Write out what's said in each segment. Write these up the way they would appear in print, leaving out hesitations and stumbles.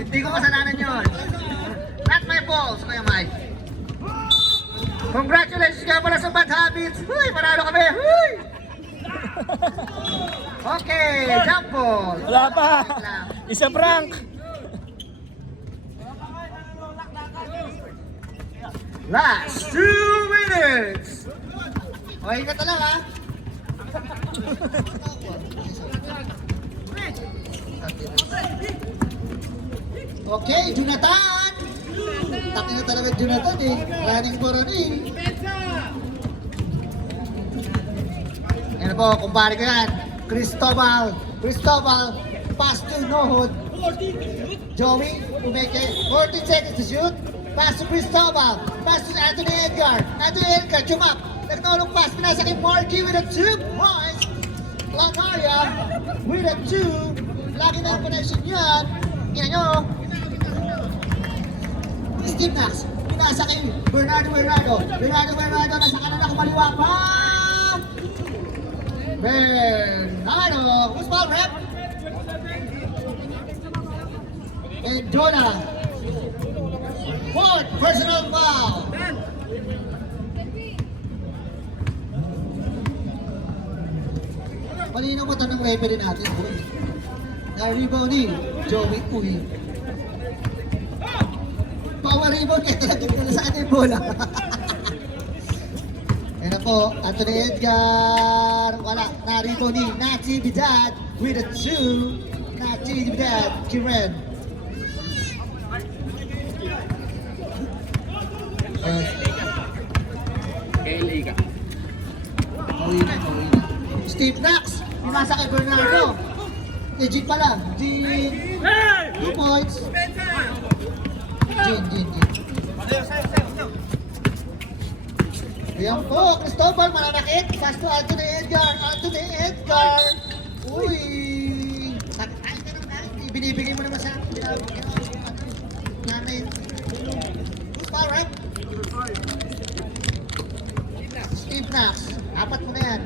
Hindi ko kasalanan yun. Not my fault, Kuya Mike. Congratulations nga pala sa bad habits. Huy, panalo kami. Huy! Okay, jump ball. Wala pa. Isa prank. Last 2 minutes. O, ingat na lang ha. Okay, Jonathan. Takin na talaga Jonathan eh. Running for running. Ayan po, kumpare ko yan. Cristobal, pass to Nohod. Joey, umeke, 14 seconds to shoot. Pass to Cristobal, pass to Anthony Edgar. Anthony Edgar, jump. Nagtulong pass, pinasa kay Marky with a 2 points. Lanaria with a 2. Lagi na ang connection yan. Yan nyo. Steve Nax, pinasa kay Bernardo. Bernardo, nasa kanan ako maliwa pa. Bernardo, who's ball rep? And Jonah. Fourth personal foul. Malinaw mo tanong referee natin. Na-rebound ni Joey Uy. Power rebound kaya talagang sa kanya yung bola. Ayan na po, Anthony Edgar. Wala, na-rebound ni Natividad with a 2. Natividad, Kiren. Liga. Uwi na. Steve Nax, pinasa kay Bernardo. Legit pala. Jean. 2 points. Jean. Ayan po, Cristobal, mananakit. Pass to Anthony Edgar. Uy. Ay, binibigay mo naman sa nanay. Who's foul, right? Steve Nax. Apat mo na yan.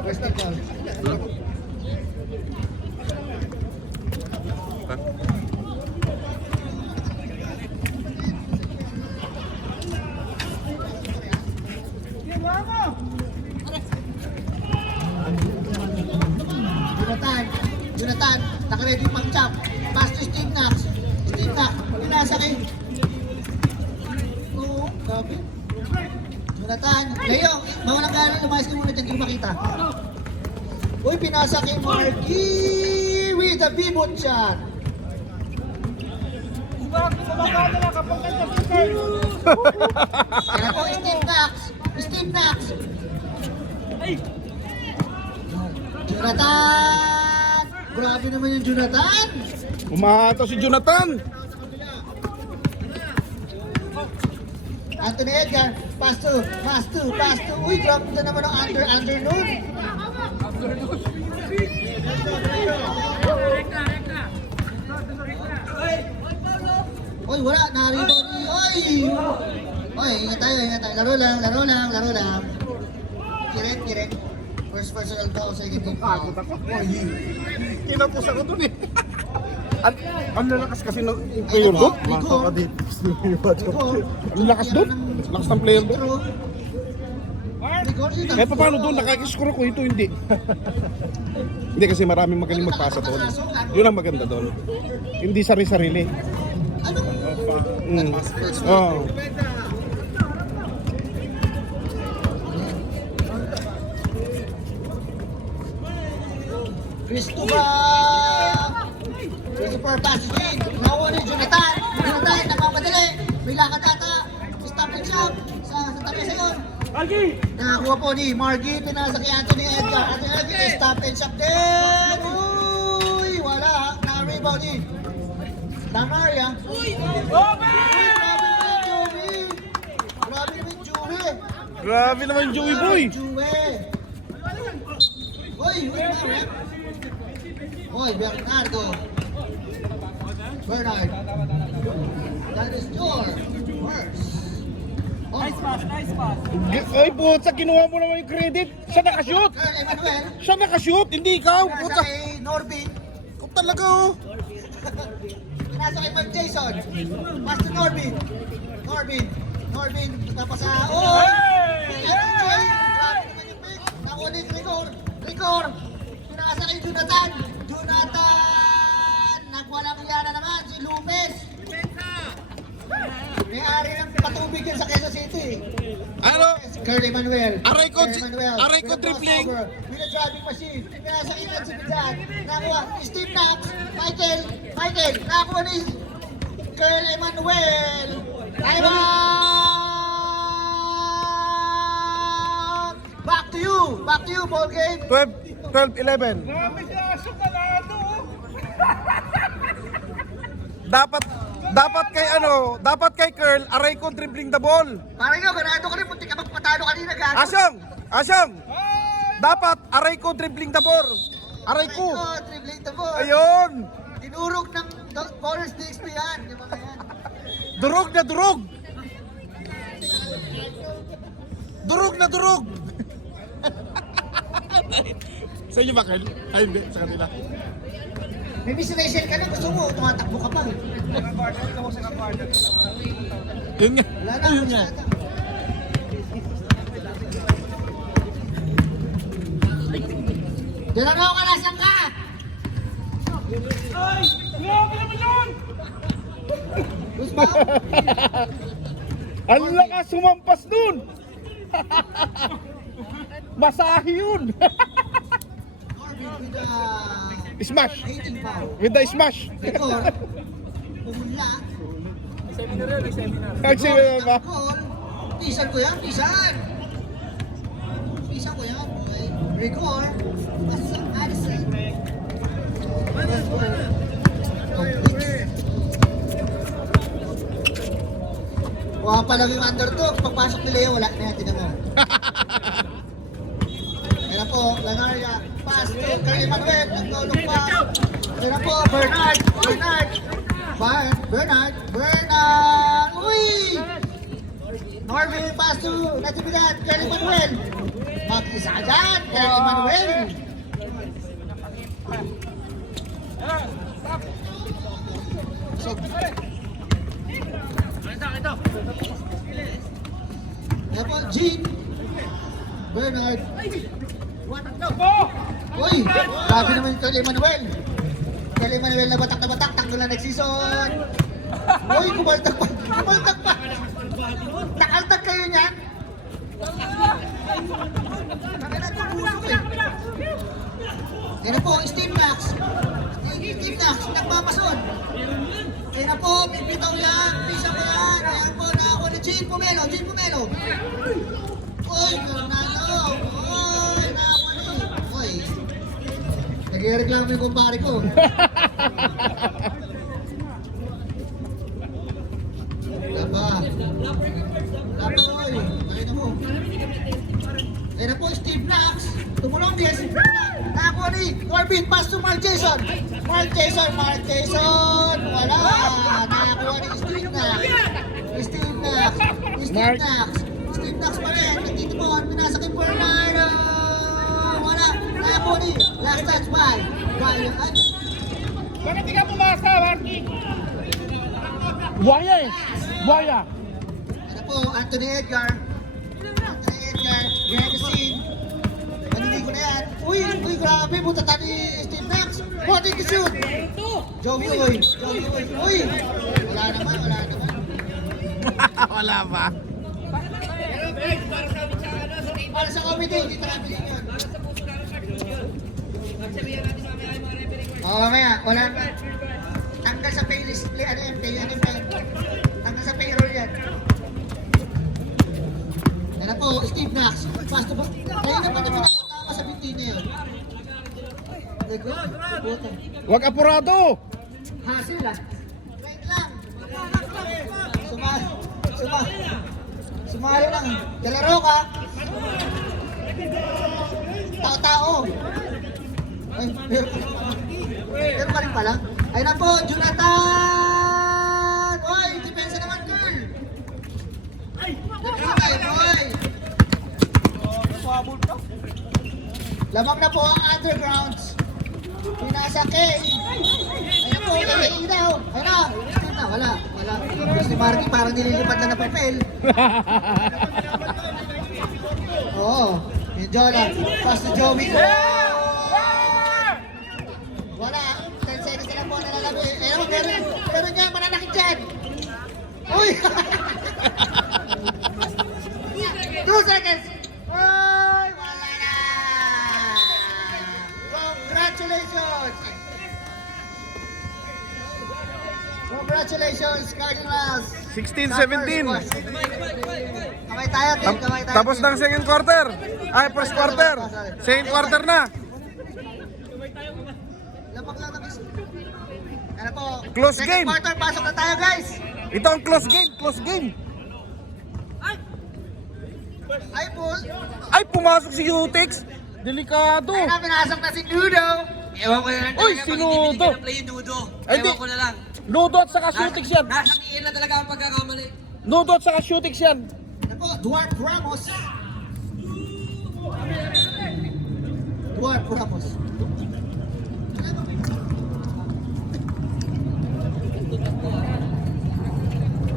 First up call. Jonathan, naka-ready pang chop. Pass to Steve Nax. Pinasa kay. Oo, gabi. Jonathan, Leo, mawalang gano'n, lumayas ka muna dyan, hindi ko makita. Uy, pinasa kay Marky with a pivot shot. Kaya po, Steve Nax. Jonathan! Grabe naman yung Jonathan! Umahato si Jonathan. Anthony Edgar, pass to. Uy, grabe na naman ang under nun. Uy, wala, narito ni, Uy, ingat tayo. Laro lang. Kirek. First personal foul sa higit ng foul. Kinapos ako dun eh. Ang lalakas kasi ng player doon. Ang lakas doon. Lakas ng player doon. Eh paano doon? Nakakiscore ko ito, hindi. Hindi kasi maraming magaling magpasa doon. Yun ang maganda doon. Hindi sarili-sarili. Oh. Christopher Passion. Nakuha ni Jonathan, nakamadali. May lakad ata. Stop and shop. Sa tabi sa yun. Nakakuha po ni Margie. Pinasa kay Anthony Edgar. Stop and shop din. Uy, wala. Na-rebound ni Damaria. Grabe naman Joey boy. Hoy, Bernardo. Bernard. That is your first. Nice pass, nice pass. Ay, putsa, kinuha mo naman yung credit. Siya nakashoot. Carl Emmanuel. Siya nakashoot, hindi ikaw. Nasa Putsa, kay Norbin. ikaw talaga oh. Nasa kay Mark Jason. Pass to Norbin. Norbin. Tapos sa... Oh! Grabe naman yung pick. Nakuha ni Rigor. Pinasa kay Jonathan. Nagwalang yana naman si Lopez. May-ari ng patubig yan sa Quezon City. Ano? Carl Emmanuel. Aray ko With a tripling. crossover, with a driving machine. Pinasa ilan si Pizan. Nakuha. Steve Knox. Michael. Nakuha ni Carl Emmanuel. Taiwan! Back to you, ball game. 12-11. Grabe siya, sukalado. Dapat kay Curl, aray ko dribbling the ball. Parang yun, ganado ka rin. Punti ka magpatalo kanina, gago. Asyong! Dapat, aray ko dribbling the ball. Aray ko. Dribbling the ball. Ayun! Tinurog ng ballers DXP yan. Di ba yan? Durog na durog! Durog na durog! Sa inyo ba, Carl? Ay, hindi. Sa kanila. May visualization ka na, gusto mo, tumatakbo ka pa. Yun nga. Wala na, Yun nga. Diyan lang ako kalasan ka! Ay, grabe naman yun. Gusto mo? Ang lakas sumampas nun! Masahi yun! With the Smash! 18 foul. With the smash! Record, pumula. Nagsimula ba? Goal. Pisan ko yan. Pisan ko yan, boy. Record. Basta Addison. Wala pa lang yung underdog. Pagpasok ni Leo, wala na yan. Tinan mo. Ayan po, Lanaria. Pass to Carl Emmanuel. Nagtulong pa. Ayan po, Bernard. Uy! Norvin, pass to Natividad. Carl Emmanuel. Mag-isa ka dyan, Carl Emmanuel. So, ayan po, Gene. Bernard. Uy! Grabe naman yung Carl Emmanuel. Carl Emmanuel na batak, takbo na next season. Uy, kumaltak pa. Nakaltag kayo niyan? Yan na po, Steve Knox. Nagpapasod. Yan na po, bitaw yan. Pisa ko yan. Ayan po, nakakuha ni Gene Pomelo. Uy, Fernando. Uy, nakakuha ni. Uy. Nag-reklamo yung kumpare ko. Laba, uy. Nakita mo. Ayan na po, Steve Knox. Tumulong din si nakakuha ni Corbin. Pass to Mark Jason. Mark Jason. Wala. Nakakuha ni Steve Knox pa rin. Nandito po. Pinasa kay Bernardo. Wala. Nakakuha ni last touch by Brian. Bakit di ka pumasa, Marky? Buaya eh! Buaya! Ano po, Anthony Edgar. Gregosin. Maniligo na yan. Uy, grabe. Buta tayo ni Steve Knox. Wanting to shoot. Joey, uy. Uy. Wala naman. Wala ba? Para sa committee, hindi traveling yun. Mamaya, wala na. Tanggal sa playlist, tanggal sa payroll yan. Yan po, Steve Knox. Pass to ba? Kaya na pa na pinakatama sa binti na yun. Huwag apurado! Hasil ah. Wait lang. Sumali lang. Kalaro ka. Tao-tao. Ay, pero pa rin pala. Ayun na po, Jonathan! Oy, depensa naman, girl! Lamang na po ang undergrounds. Pinasa Kay. Ayan po, Kay daw. Ayan na. Ayan na, wala. Si Marky parang nililipad na ng papel. Oo. Yung Jonah. Pass to Joey. Wala. 10 seconds na lang po nalalabi. Ayan, meron niya. Mananakit dyan. Uy! 2 seconds. Uy! Wala na. Congratulations. Congratulations, Cardinals. 16-17. Kamay tayo, team. Kamay tayo. Tapos ng second quarter. Ay, first quarter. Second quarter na. Lamang lang na guys. Ano po? Close second game. quarter, pasok na tayo, guys. Ito ang close game. Close game. Ay, Bull. Ay, pumasok si Utix. Delikado. Ay na, pinasok na si Nudo. Ewan ko na lang Uy, talaga si pag hindi Nudo. binigyan ng play yung Nudo. Ay, Ewan di. ko na lang. Nudo at saka Utix yan. Nasa kiin na talaga ang pagkakamali. Nudo at saka Utix yan. Ano po? Duarte Ramos. Duarte Ramos.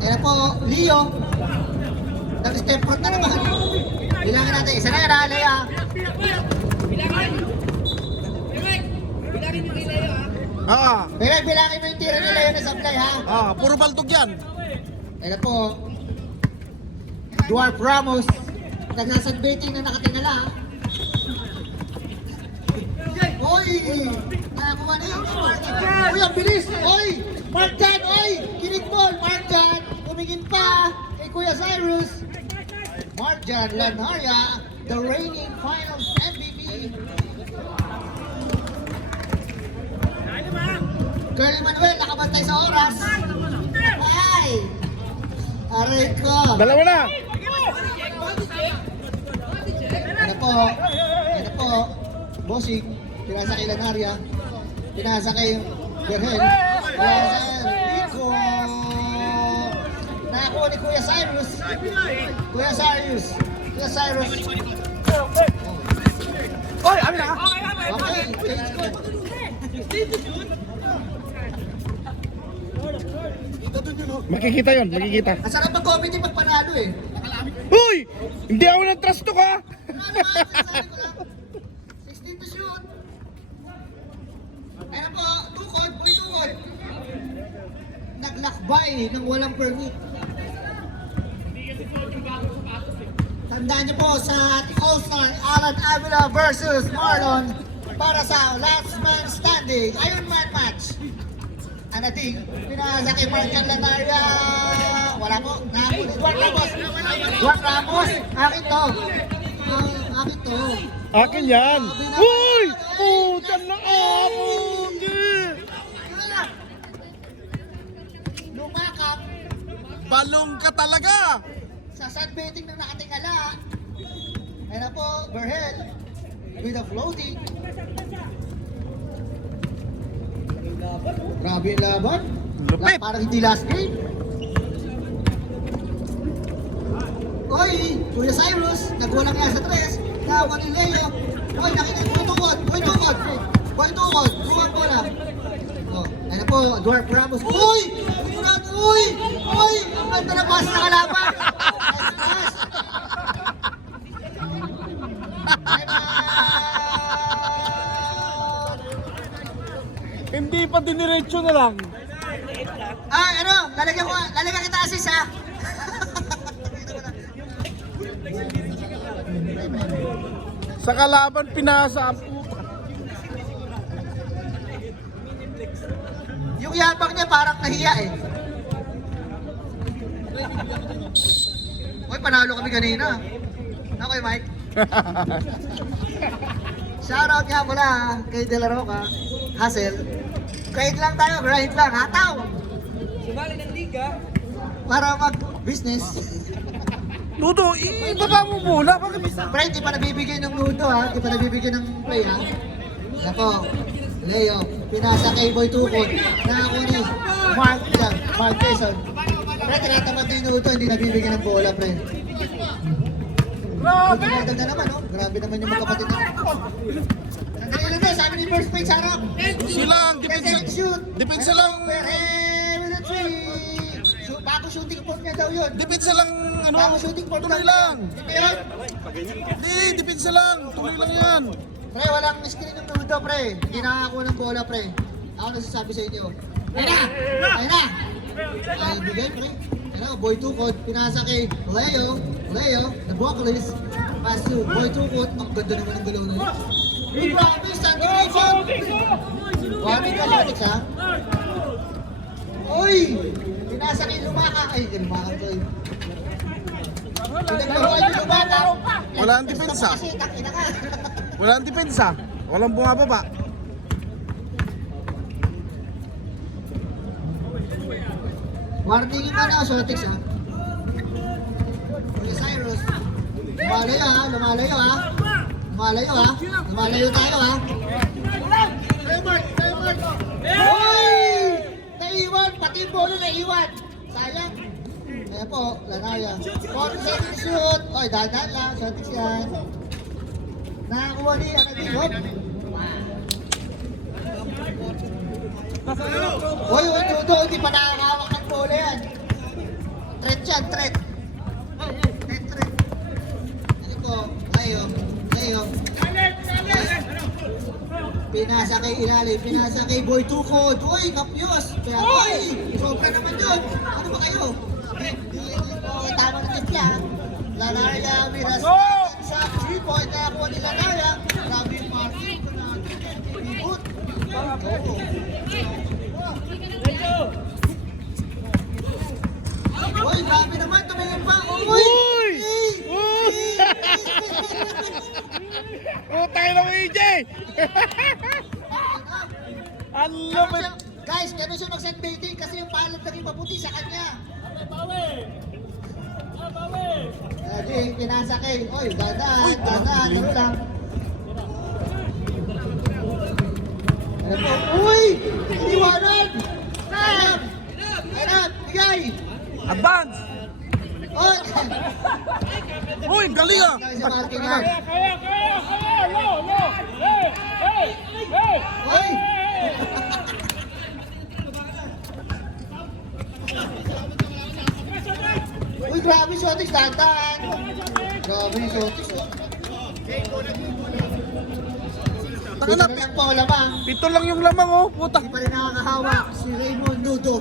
Ayan po, Leo. Nag-step front na naman. Bilangin natin. Isa na yan, ha, Lea. Bilangin mo yung tira ni Leo na supply, ha? Puro baltog yan. Ayan po. Duarte Ramos. Nagsasunbaiting na nakatingala, ha? Oy! Nakakuha na yung Mark. Uy, ang bilis! Oy! Mark Jan! Oy! Kinig ball! Mark Jan! Tumingin pa kay Kuya Cyrus. Mark Jan Lanaria, the reigning finals MVP. Curly Manuel, nakabantay sa oras. Ay! Aray ko! Dalawa na. Ano po? Ano po? Bossing. Pinasa kay Lanaria. Pinasa kay Gerhel. Pinasa Rico. Nakakuha ni Kuya Cyrus. Kuya Cyrus. Kuya Cyrus. Oy, amin na. Okay, change ko. Makikita yon, makikita. Ang sarap mag-comedy pag panalo eh. Uy! Hindi ako ng trust talk, ha? Ano naman, sinasabi ko lang. 16 to shoot. Ayun po, tukod, boy tukod. Naglakbay ng walang permit. Tandaan niyo po sa ating All-Star, Alan Avila versus Marlon para sa last man standing, Iron Man match. Ang ating pinasa kay Marjan Lanaria. Wala po, nahabol ni Duarte Ramos. Duarte Ramos, akin to. Akin to. Akin yan. Uy! Putan na ako! Lumakap Balong ka talaga! sa sunbathing ng nakatingala. Ayun na po, Berhel with a floating. Grabe yung laban. Lupit. Parang hindi last game. Oy, Kuya Cyrus, nagwalang nga sa tres. Nawa ni Leo. Oy, nakinig mo tukod. Boy tukod. Boy tukod. Tukod mo na. Oh, ayun na po, Duarte Ramos. Uy! Uy! Uy! Ang ganda na pass na kalaban. Nice pass. Hindi pa diniretso na lang. Ay, ano? Lalagyan kita assist, ha? Sa kalaban, pinasa ang puta. Yung yabang niya parang nahiya, eh. Uy, panalo kami kanina. Okay, Mike. Shoutout nga pala kay De La Roca, Hassel. Grind lang tayo, grind lang. Hataw! Sumali ng liga. Para mag-business. Nudo, ibaba mo muna. Bakit? Pre, hindi pa nabibigay ng nudo, ha? Hindi pa nabibigay ng play, ha? Yan po. Leo, pinasa kay Boy Tukod. Nakakuha ni Mark Quezon. Pre, tinatamad din nudo, hindi nabibigay ng bola, pre. Grabe! Na naman, no? Grabe naman yung magkapatid na. Sandali lang daw, sabi ni First Page, harap. Silang, 10 seconds shoot. depensa lang. With a three. Bago shooting form niya daw yun. Depensa lang, ano, Bago shooting form tuloy daw. lang. Hindi yun? Hindi, depensa lang, tuloy lang yan. Pre, walang screen ng nudo, pre. Hindi nakakakuha ng bola, pre. Ako nagsasabi sa inyo. Ayun na! Ayun na! Ay, bigay, pre. Ayun na, Boy Tukod. Pinasa kay Leo. The vocalist. Pass to Boy Tukod. Ang ganda naman ng galaw na yun. Uy, grabe, standing ovation! Warning ka, Lotix, ha? Uy! Pinasa kay Lumaka. Ay, Lumaka ko yun. Pinaglaruan yung Lumaka. Wala ang depensa. Kasi, takina ka. Walang depensa, walang bumababa. Warning yung ano, Sotix, ha? Kuya Cyrus. Lumalayo, ha? Lumalayo, ha? Lumalayo, ha? Lumalayo tayo, ha? Uy! Naiwan! Pati yung bolo naiwan! Sayang! Kaya po, Lanaya. 4 seconds shoot! Oy, dahan lang. Sotix yan. Nakakuha ni Anadilop. Uy, Dudo, hindi pa nakakawak ng bola yan. Threat yan, threat. Threat. Ano po? Ayo. Pinasa kay ilalim, pinasa kay Boy Tukod. Uy, kapyos. Uy, sobra naman yun. Ano ba kayo? Tama na timpla. Lanaya, Miras. Sa 3-point na ako ni Lanaya. Grabe yung marking ko na ibibot. Uy, grabe naman. Tumingin pa. Uy! Utay na mo, EJ! Ang lupit! Guys, ganun siya mag-set baiting kasi yung palad naging mabuti sa kanya. Jing, pinasa kay. Oy, dadaan, ganun lang. Ano po? Uy! Iniwanan! Ayan, bigay! Advance! Oy! Uy, galing ah! Guys, sa marking yan. Oy! Uy, grabe Sotix, dahan. Grabe Sotix. Pito na lang po lamang. Pito lang yung lamang oh, puta. Hindi pa rin nakakahawak si Raymond Nudo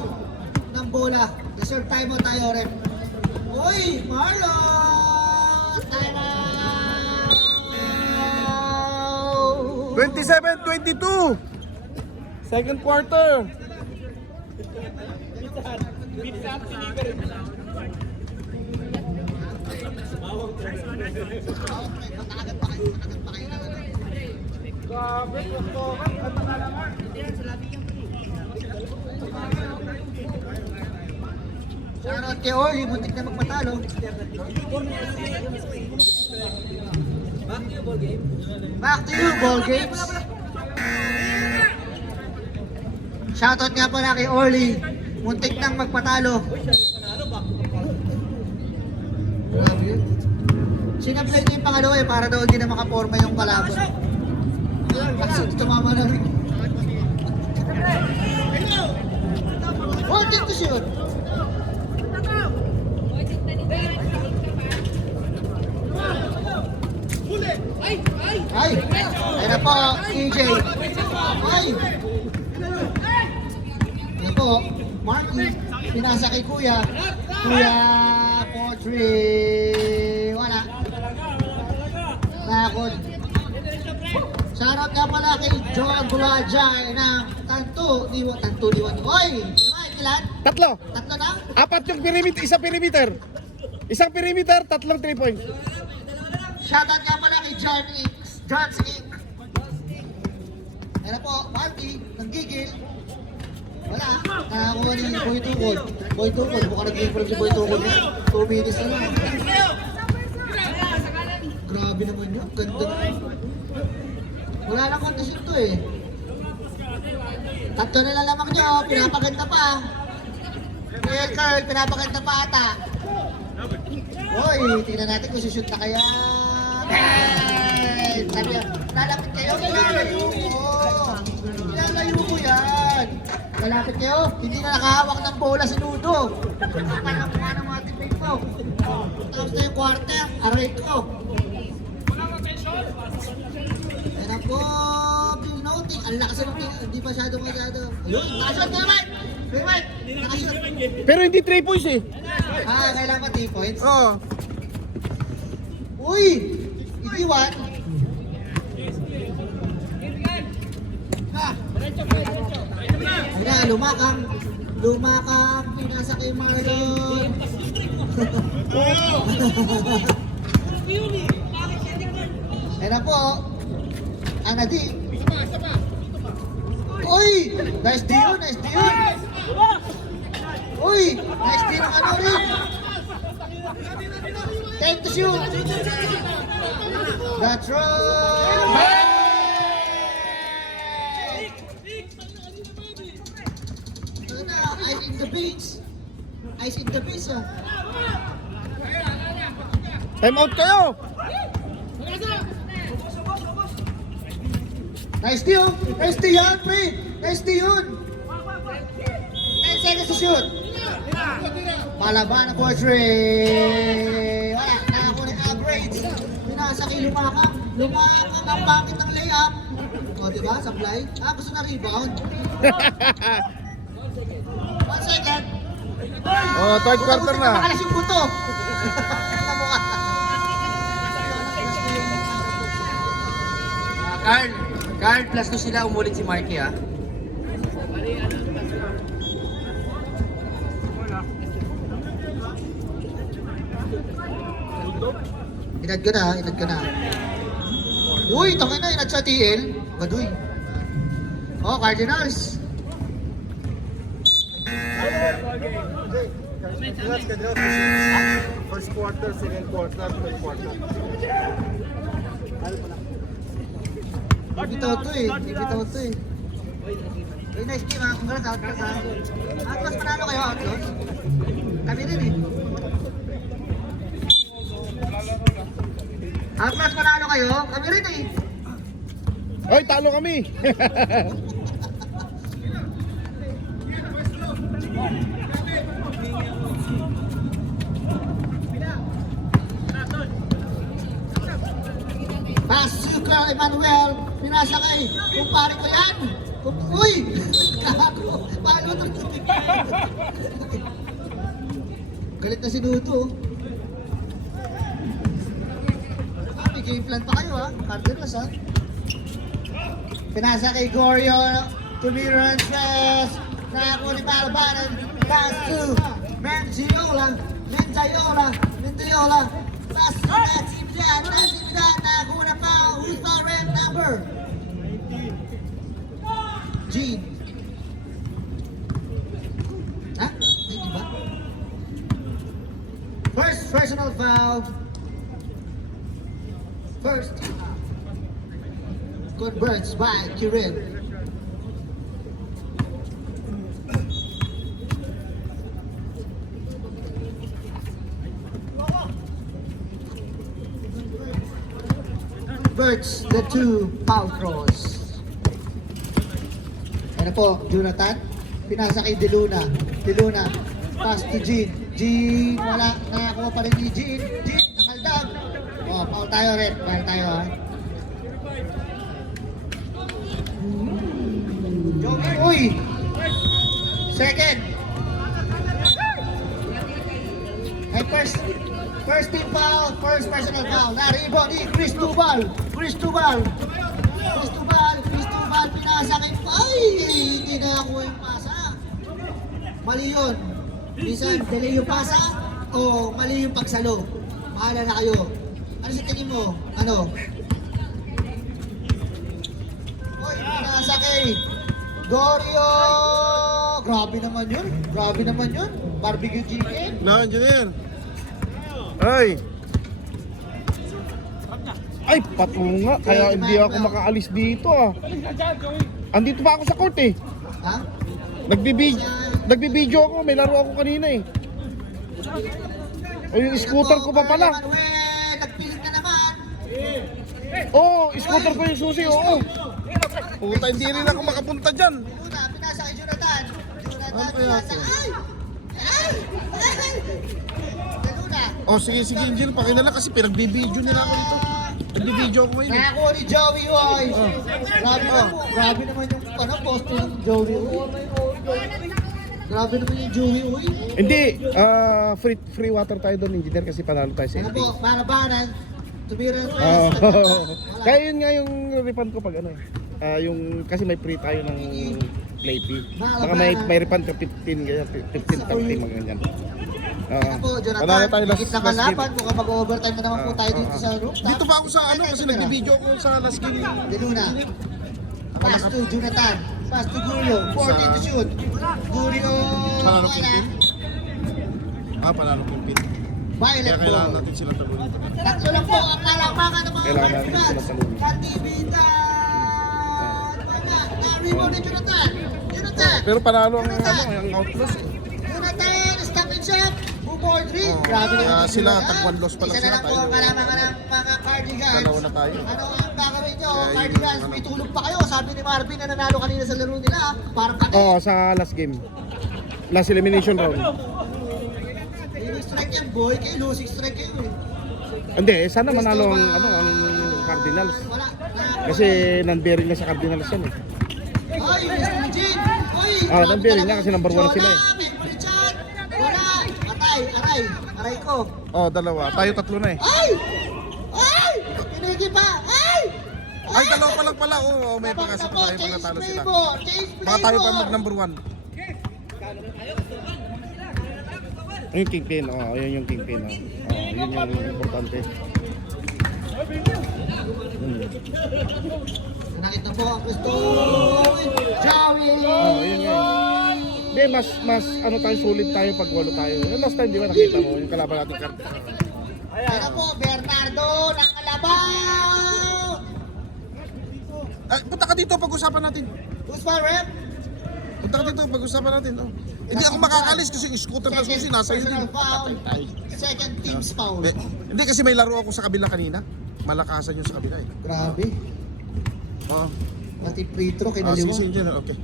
ng bola. Reserve time mo tayo, rep. Uy, Marlon! Time out! 27-22. Second quarter. Shoutout kay Orly, muntik na magpatalo. Back to you, ball games. Shoutout nga pala kay Orly, muntik nang magpatalo. Grabe yun. Sinaplay niya yung pangalawa eh, para daw hindi na makaporma yung kalaban. Kasi tumama na rin. 14 to shoot. Ay! Ayun na po, EJ. Ay! Ayun po, Marky. Pinasa kay Kuya. Kuya, 4-3. Wala. Nakakot. Shoutout nga pala kay Joel Bulajay ng Tanto Liwan. Oy! Ilan? Tatlo. Tatlo na? Apat yung perimeter, isang perimeter, tatlong 3 points. Shoutout nga pala kay John Inc. Ayan na po, Marky, nanggigil. Wala, nakakuha ni Boy Tukod. Mukhang nag-gigil si Boy Tukod na. 2 minutes na lang. Grabe naman yun, ganda naman. Wala lang condition to eh. Tatlo na lang lamang nyo, pinapaganda pa. Real Curl, pinapaganda pa ata. Hoy, tingnan natin kung sushoot na kaya. Hey! Sabi niya, lalapit kayo, ilalayo mo. Ilalayo mo yan. Lalapit kayo, hindi na nakahawak ng bola si Nudo. Parang mukha ng mga teammate mo. Tapos na yung quarter, aray ko. Ayan po, Bill Noting. Ang lakas ng team, hindi masyado. Ayun, nakashoot na naman. Fairway, nakashoot. Pero hindi 3 points eh. Kailangan pa 3 points. Oo. Uy! Hindi 1. Ay na, lumakang, pinasa kay Marlon. Ay na po, Anadi. Uy! Nice D yun. Uy! Nice D ng ano rin. Time to shoot. That's right. Ito na, ice in the beach. Ice in the beach, ah. Time out kayo. Nice D, oh. Nice D yan, pre. Nice D yun. 10 seconds to shoot. Palaban ng Portrait. Wala, nakakuha ng upgrades. Pinasa kay Lumakang. Lumakang ang bakit ng layup. O, diba? Supply. Gusto na rebound. 1 second. Oh, third quarter na. Makalas yung buto. Namukha. Carl, plus 2 sila, umulit si Marky ah. Inad ka na. Uy, tangin na, inad sa TL. Baduy. Oh, Cardinals. First quarter, second quarter, third quarter. Bitaw to eh. Uy, nice game ha. Congrats, Outlaws ha. Outlaws, panalo kayo, Outlaws? Kami rin eh. Outlaws, panalo kayo? Kami rin eh. Hoy, talo kami. Pass to Carl Emmanuel. Pinasa kay kumpare ko yan. Uy! Gago! Paano ito? Galit na si Nuto. May game plan pa kayo ha. Cardinals ha. Pinasa kay Gorio. Tumiran Tres. Nakakuha ni Balbanan. Pass to Mendiola. Pass to Natividad. Nakakuha na pa. Who's the red number? Gene. Ha? Hindi ba? First personal foul. First. Converts by Kirill. Converts the 2 foul throws. Ano po, Jonathan? Pinasa kay Deluna. Pass to Jean. Wala. Nakakuha pa rin ni Jean. Nakaldab. Oh, foul tayo rin. Foul tayo ha. Jogi, uy! Second. Ay, first team foul. First personal foul. Naribo ni Cristobal. Pinasa kay... Ay! Hindi na ako yung pasa. Mali yun. Minsan, dali yung pasa o mali yung pagsalo. Mahala na kayo. Ano sa tingin mo? Ano? Uy, pinasa kay Gorio! Grabe naman yun. Barbecue chicken. No, engineer. Ay, patunga. Kaya hindi ako makaalis dito ah. Andito pa ako sa court eh. Ha? Nagbibideo ako. May laro ako kanina eh. O yung scooter ko pa pala. Manuel, nagpilit na naman. Oo, scooter ko yung susi, oo. Puta, hindi rin ako makapunta dyan. Una, pinasa kay Jonathan. Jonathan, Ano kaya pinasa. ito? Ay! Ay! Ay! Luna. O sige, Angel, pakinala kasi pinagbibideo nila ako dito. Nagbibideo ako ngayon. Nakakuha ni Joey, oy. Grabe naman, grabe naman yung post ng Joey, oy. Grabe naman yung Joey, oy. Hindi, free water tayo doon, engineer, kasi panalo tayo sa Ano LA. po, malabanan. Tumiran Oo. first. Kaya yun nga yung refund ko pag ano eh. Yung kasi may free tayo ng play fee. Baka may refund ka 15 ganyan, 15 something mga ganyan. Ano po, Panalo tayo Jonathan, last higit na game. kalaban. Mukhang mag-overtime na naman po tayo dito sa rooftop. Dito pa ako sa ano kasi nagbibideo ako sa last game. De Luna. Pass to Jonathan. Pass to Gurio. 40 to shoot. Gurio. Panalo Wala. 15. Panalo 15. Violet Kaya kailangan ball. natin silang talunin. Tatlo lang po ang kalamangan ng mga Kailangan natin Cardinals. sila talunin. Katibitan. Wala. Na-rebound ni Jonathan. Jonathan. Pero panalo ang ang outlaws. Jonathan, stop and shot. Bumboard ring. Oo. Grabe naman. Kaya sila, Jonathan. tag one loss pa lang Isa sila, na lang po tayo. ang kalamangan ng mga Cardigans. Dalawa na tayo. Ano ang gagawin nyo, Kaya yun, Cardigans? May ano. tulog pa kayo. Sabi ni Marvin na nanalo kanina sa laro nila. Parang kami. Oo, sa last game. Last elimination round. Winning strike yan, boy. Kayo losing strike kayo eh. Hindi, sana manalo ang Cardinals. Wala. Kasi non-bearing na sa Cardinals yan eh. Ay, Mr. Eugene! Ay! Ah, non-bearing na kasi number 1 sila eh. Richard! Wala! Aray ko! Oh, dalawa. Tayo tatlo na eh. Ay! Ay! Pinigi pa! Ay! Ay, dalawa pa lang pala. Oo, may pag-asa pa tayo pag natalo sila. Baka tayo pa mag number 1. Yung kingpin, yun yung kingpin. Yun yung importante. Nakita po ang gusto! Joey! Yun yan. Hindi, mas ano tayo, sulit tayo pag walo tayo. Yung last time, di ba nakita mo, yung kalaban natin Cardinals. Kaya po, Bernardo ng Alabang! Ay, punta ka dito, pag-usapan natin. Who's my rep? Punta ka dito, pag-usapan natin. Hindi ako makakalis kasi yung scooter na susi, nasa yun. Personal foul. Second team's foul. Hindi kasi may laro ako sa kabila kanina. Malakasan yung sa kabila eh. Grabe. Oo. Pati free throw Sige, kinaliwa. sige, dyan. Okay.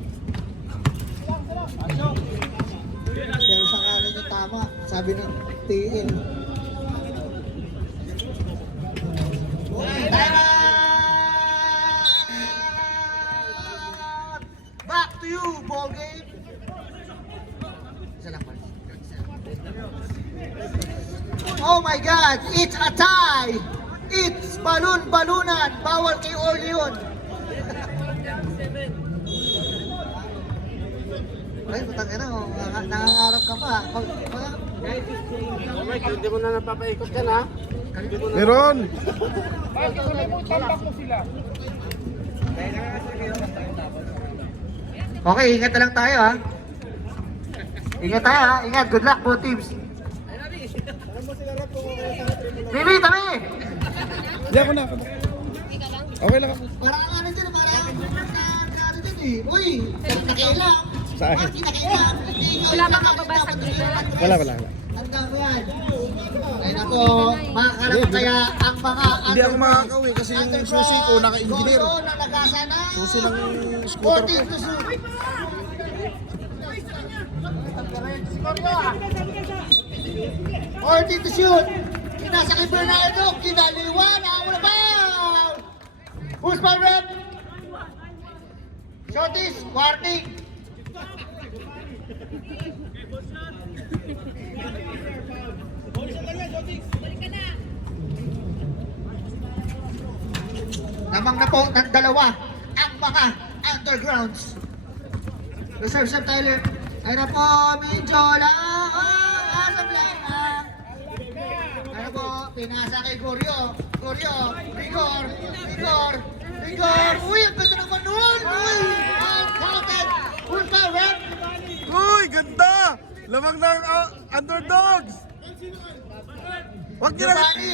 Pero sa kanan yung tama, sabi ng TL. Back to you, ball game. Isa lang, Mark. Oh my God, it's a tie. It's balon-balunan. Bawal kay Orly yun. Ay, putang ina, nangangarap ka pa. Hindi mo na napapaikot yan ha. Meron! Okay, ingat na lang tayo ha. Ingat tayo ha. Ingat, good luck both teams. Bibi, tabi! Hindi ako na. Okay lang ako. Parang ano dyan, parang ano dyan eh. Uy, nakialam. Sa akin. Bakit nakialam? Wala bang mababasag dito? Wala, wala. Handa mo yan. Ay nako, makakarap kaya ang mga Hindi ako makakauwi kasi yung susi ko naka-engineer. Gozo na nagasa na. Susi ng scooter ko. 14 to shoot. Ortiz to shoot. Pinasa kay Bernardo. Kinaliwa. Nakawala ba? Who's my rep? Shorties, warning. Namang na po ng dalawa ang mga undergrounds. Reserve serve Tyler. Ay na po, Minjola. Asam lang. Ano po, pinasa kay Gorio. Gorio, Rigor. Uy, ang ganda naman nun. Uy, uncounted. Who's my rep? Uy, ganda! Lamang ng underdogs! Wag niyo na... Giovanni.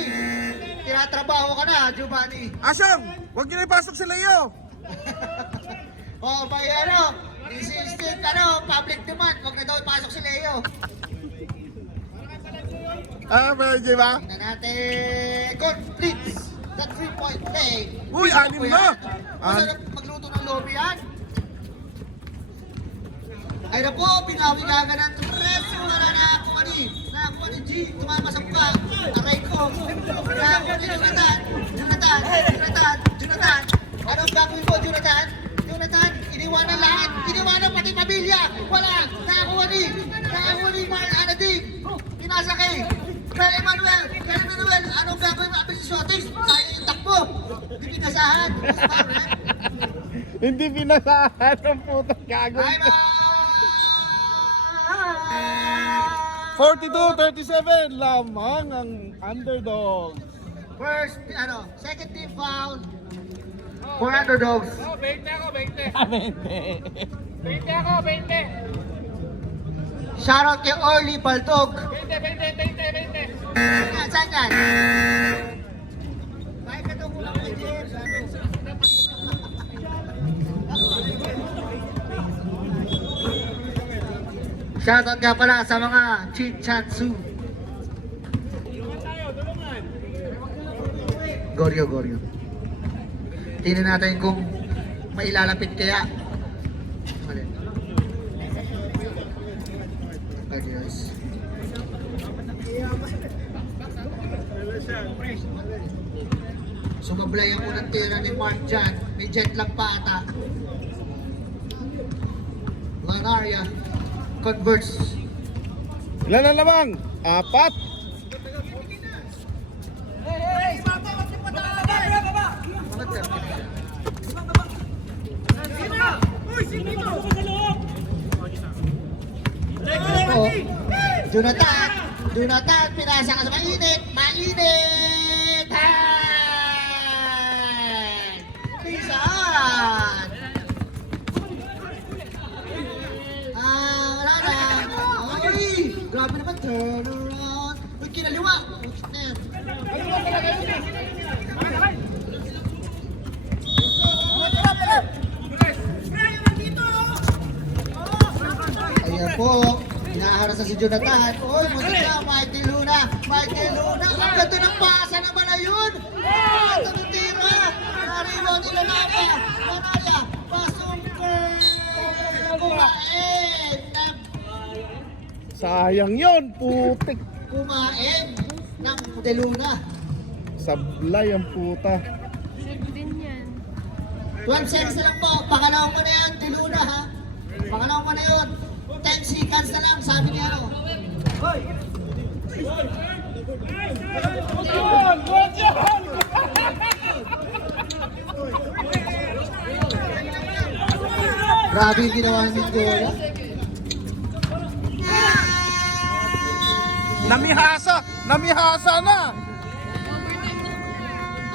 Tinatrabaho ka na, Giovanni. Asyam! Wag niyo na ipasok si Leo! Oh, may ano, insistent, public demand, huwag na daw ipasok si Leo. Pwede ba? Tingnan natin. Completes the 3-point play. Uy, anim na! Masarap magluto ng lobe yan. Ay na po, binawi kaga ng tres. Wala na ako ni G. Tumama sa mukha. Aray ko. Nakakuha ni Jonathan. Anong gagawin mo, Jonathan? Iniwanan lahat. Iniwanan pati pamilya. Wala. Nakakuha ni Mark Anading. Pinasa kay Emmanuel. Anong gagawin mo? Abis si Sotis. Sayang yung takbo. Hindi pinasahan. Hindi pinasahan ng putang gago. Bye bye! 42-37 lamang ang underdog. Second team foul for underdogs. 20 ako, 20. 20. 20 ako, 20. Shoutout kay Orly Baltog. 20. Saan yan? Bye ka daw kulang kay James. Shoutout nga pala sa mga Chinchansu. Goryo. Tingnan natin kung mailalapit kaya. Alin? Okay guys. Sumablay ang unang tira ni Mark dyan. May jet lag pa ata. Lanaria converts. Ilan na lamang? 4. Oh, Jonathan, pinasa ka sa mainit! Pisan! Wala na. Ay, grabe naman, turn around. Uy, kinaliwa. Ayan po, hinaharas na si Jonathan. Uy, muntik na, Mighty Luna. Ang ganda ng pasa naman na yun. Ito ng tira. Nariwa nila Lanaria. Pasong kumain. Sayang yon, putik. Kumain ng De Luna. Sablay ang puta. Din yan. 12 seconds na lang po. Pakalaw mo na yan, De Luna ha. Pakalaw mo na yun. 10 seconds na lang, sabi niya ano. Grabe yung ginawa ng Mindoro. Namihasa na.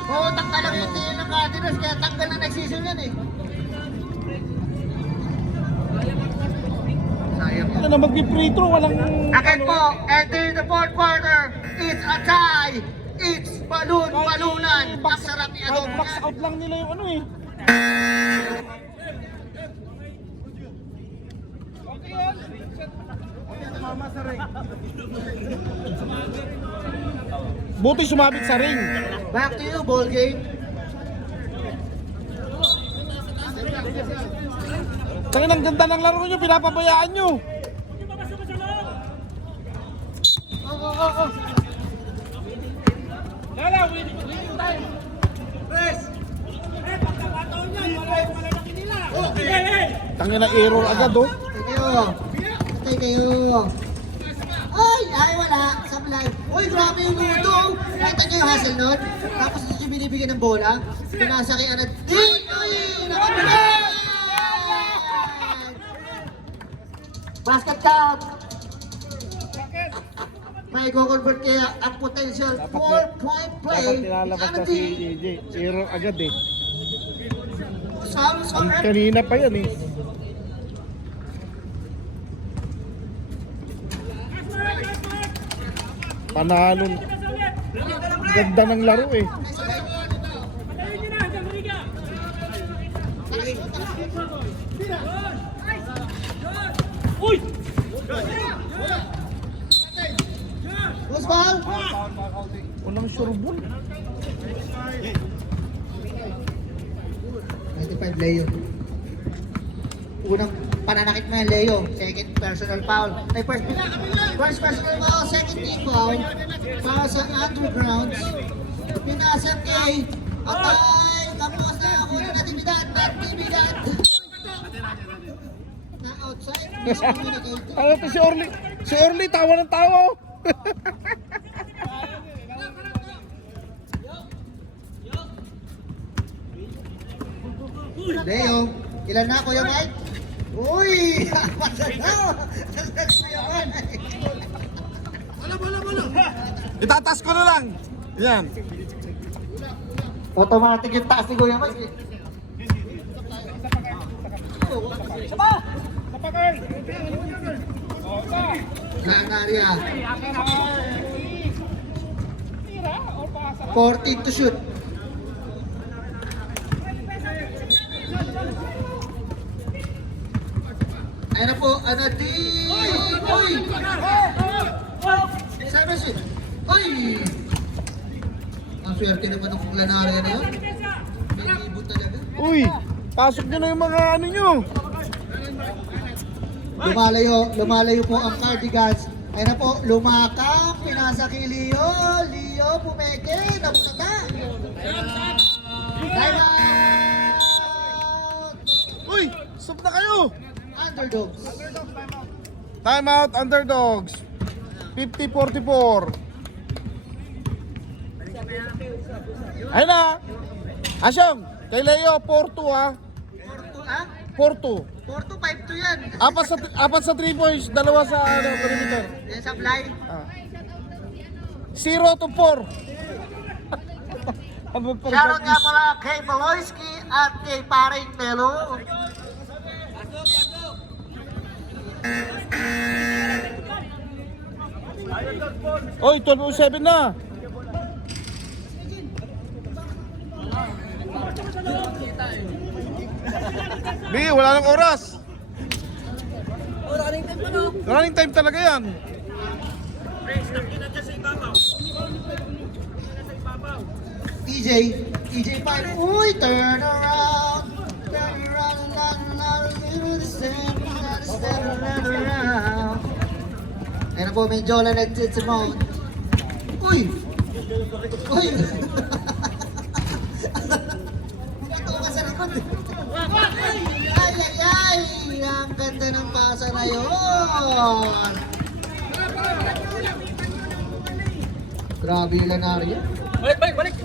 Oo, tanggal lang yung tingin ng Cardinals, kaya tanggal na next season yan eh. Sayang. Ano na mag-free throw, walang Again po, entering the fourth quarter, it's a tie. It's balunan. Ang sarap ni Adobo box niya. out lang nila yung ano eh. Buti sumabit sa ring. Back to you, ball game. Tangin ang ganda ng laro nyo, pinapabayaan nyo. Tangin na error agad oh. Patay kayo. Ay, wala. Sablay. Uy, grabe yung luto. Nakita niyo yung hustle nun? Tapos ito yung binibigyan ng bola. Pinasa kay Anad. Uy, nakabilan! Basket count. May go-convert kaya ang potential 4-point play. Dapat nilalabas na si AJ. Error agad eh. Sabi Ang kanina pa yan eh. Panalo. Ganda ng laro eh. Who's ball? Unang surbol. 95 Leo. Unang pananakit mo yan, Leo. Second personal foul. Ay, first personal foul, second team foul. Para sa undergrounds. Pinasa kay Atay. Kapos na ako ng natividad. Na outside. Miscommunicate. Ano to si Orly? Si Orly, tawa ng tawa. Oh. Leo, ilan na Kuya Mike? Uy! Pasal na! Kuya Mike! Itatas ko na lang. Yan. Automatic yung taas ni Kuya Mike. Nangarya. 14 to shoot. Ayan na po, Anadine! Uy! Sabi siya, uy! Ang swerte naman ng Lanarya na yun. May ibon talaga. Uy, pasok nyo na yung mga ano nyo. Lumalayo po ang Cardigans. Ayan na po, lumakang, pinasa kay Leo. Leo, pumeke, nabutata. Time out! Uy, stop na kayo. Underdogs. Time out, underdogs. 50-44. Ayun na. Asyong, kay Leo, 4-2 ha. 4-2 ah? 4-2. 4-2, 5-2 yan. Apat sa 3 points, dalawa sa perimeter. Yan sa fly. 0-4. Shoutout nga pala kay Maloyski at kay paring Melo. Oy, 12:07 na. Bi, wala nang oras. Running time talaga yan. EJ 5. Uy, turn around, turn around. Ayan na po, may Jola nagsisimong. Uy! Uy! Ito ka sa likod. Ay, ay, ay! Ang ganda ng pasa na yun! Grabe yung Lanarya. Balik!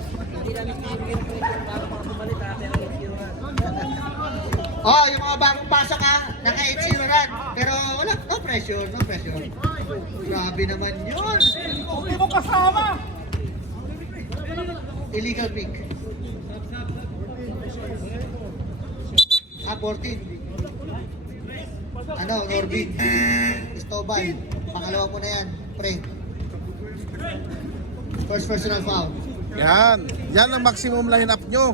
Oh, yung mga bagong pasok ha, naka 8-0 ran. Pero wala, no pressure. Grabe naman yun. Hindi mo kasama! Illegal pick. 14. Ano, Norbin. Estobal. Pangalawa mo na yan, pre. First personal foul. Yan. Yan ang maximum lineup nyo.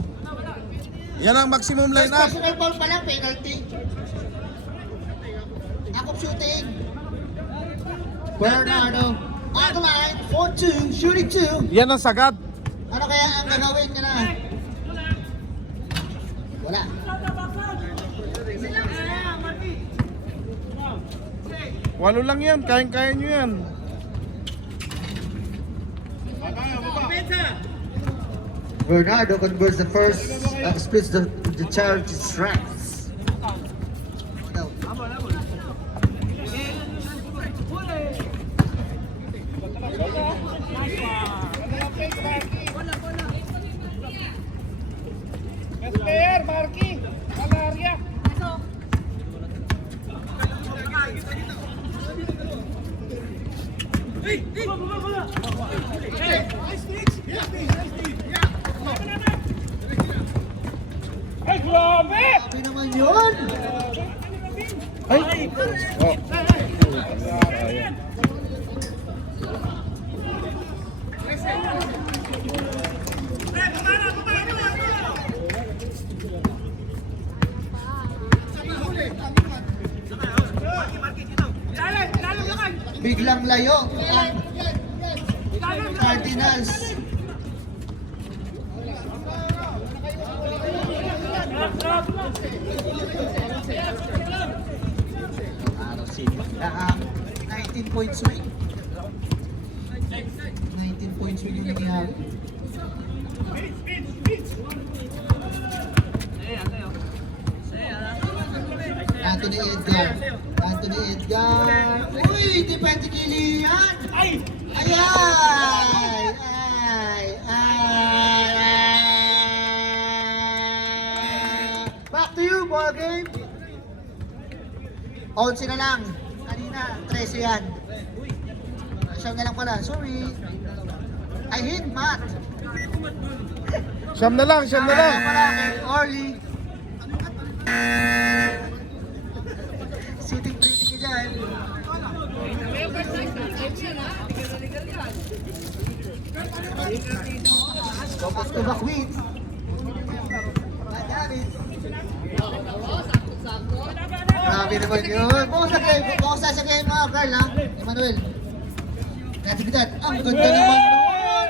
Yan ang maximum First lineup. personal foul pa lang, penalty. Akop shooting. Bernardo. On the line, 4-2, shooting 2. Yan ang sagad. Ano kaya ang gagawin niya na? Wala. Walo lang yan. Kayang-kaya nyo yan. Bernardo converts the first, splits the charge strengths. Best player, Marky! Lanarya! Ay, grabe! Sabi naman yun! Ay! Oh. Biglang layo. Cardinals. Araw City. 19 points swing. 19 points swing yung nangyari. Anthony Edgar. Anthony Edgar. Uy, depende Kilian. Ay! Ay! Ay! Ay! Back to you, ball game. 11 na lang. Kanina, 13 yan. Siyam na lang pala. Sorry. I hit Matt. Siyam na lang, siyam na lang. Pala kay Orly. Sitting pretty ka dyan. Back to back wins. Grabe naman yun. Bukas sa game mga girl ha. Emmanuel. Natividad. Ang ganda naman nun.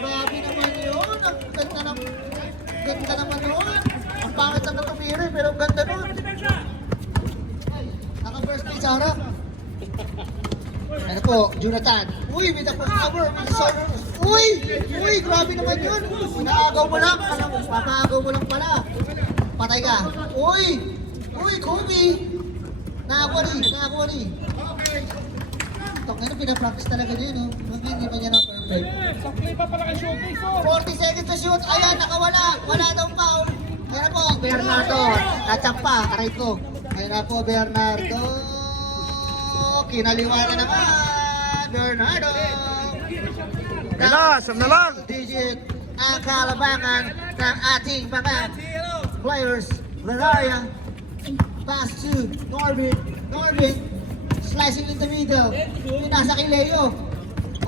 Grabe naman yun. Ang ganda naman nun. Ang pangit lang na tumira pero ang ganda nun. Naka-first place sa harap. Ano po, Jonathan. Uy, with the cover, with the server. Uy! Uy, grabe naman yun. Inaagaw mo lang. Papaagaw mo lang pala. Patay ka. Uy! Uy, Kobe! Nakakuha ni. Tok, ngayon pinapractice talaga niya, no? Hindi pa niya na-perfect. Saklay pa pala kay shooting. 40 seconds to shoot. Ayan, nakawala. Wala daw foul. Ayan na po, Bernardo. Natsak pa, aray ko. Ayan na po, Bernardo. Kinaliwa na naman. Bernardo. Kailan, siyam na lang. Digit ang kalabangan ng ating mga players. Lanaria. Pass to Norbit. Norbit. Slicing in the middle. Pinasa kay Leo.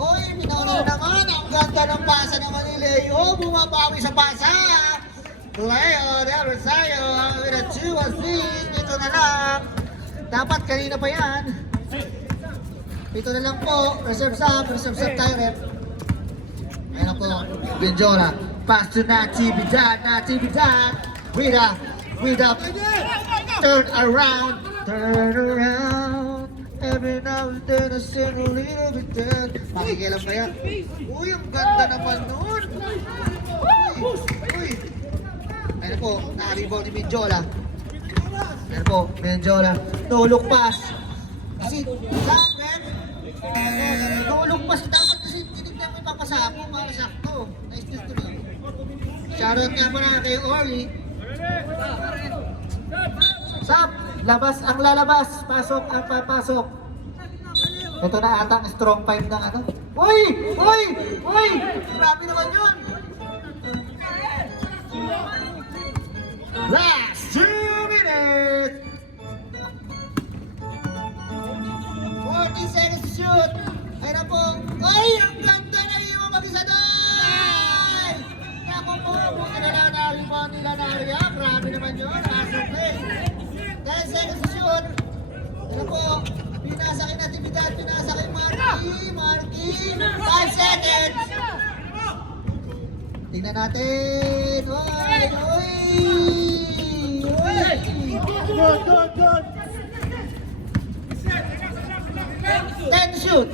Oy, pinauna na naman. Ang ganda ng pasa naman ni Leo. Bumabawi sa pasa. Leo, never sayo. With a 2 assist. Ito na lang. Dapat kanina pa yan. Ito na lang po. Reserve sub tayo rep. Ayan na po. Benjora. Pass to Natividad. Natividad. With a turn around. Every now and then I sing a little bit there. Makikialam ba yan? Uy, ang ganda naman nun. Uy. Ayan po, naka-rebound ni Benjola. Ayan po, Benjola. No look pass. Kasi, dapat, no look pass. Dapat kasi tinignan mo ipapasa ako. Para sakto. Nice to me. Shoutout nga pala kay Orly. Sap, labas ang lalabas, pasok ang papasok. Ito na ata ang strong 5 ng ano. Uy! Uy! Uy! Grabe naman yun! Last 2 minutes! 40 seconds to shoot! Ayun na po. Ay! Ang ganda na yung mag-isa-day! Naku po, buti na lang na-rebound nila na area. Grabe naman yun. Asset play. 10 seconds to shoot. Ano po? Pinasa kay Natividad. Pinasa kay Marky. 5 seconds. Tingnan natin. Uy! Uy! Uy! Good. 10 shoot.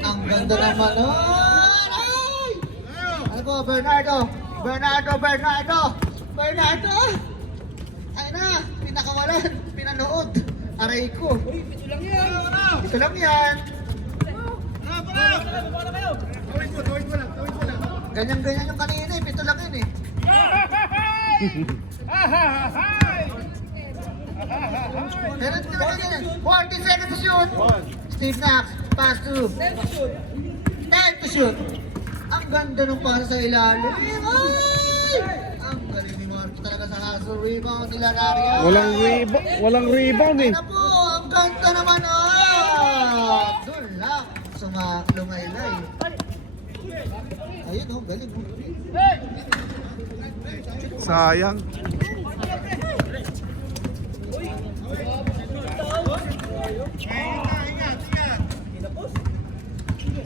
Ang ganda naman nun. Ay! Ano po? Bernardo. Ay na, pinakawalan, pinanood. Aray ko. Ito lang yan. Ganyan yung kanina eh, pito lang yun eh. Pero ito lang yan. 40 seconds to shoot. Steve Knox, pass to. 10 to shoot. Ang ganda ng pasa sa ilalim. Ay! Ang galing ni Marky talaga sa hustle rebound nila Naria. Walang rebound eh. Ano po, ang ganda naman doon lang. Lumaylay. Ayun oh, galing oh. Sayang.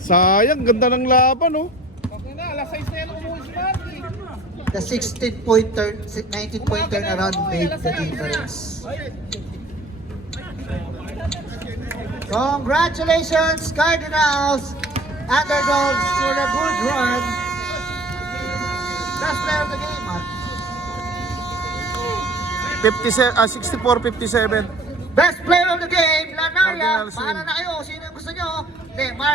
Sayang, ganda ng laban, oh. Okay na, alas 6 na yan umuwi si Marky. The 19-point turnaround made the difference. Congratulations, Cardinals! Underdogs for a good run. Best player of the game, Mark. 64-57. Best player of the game, Lanaria. Cardinals win. Para na kayo. Sino yung gusto nyo? Hindi, Mark.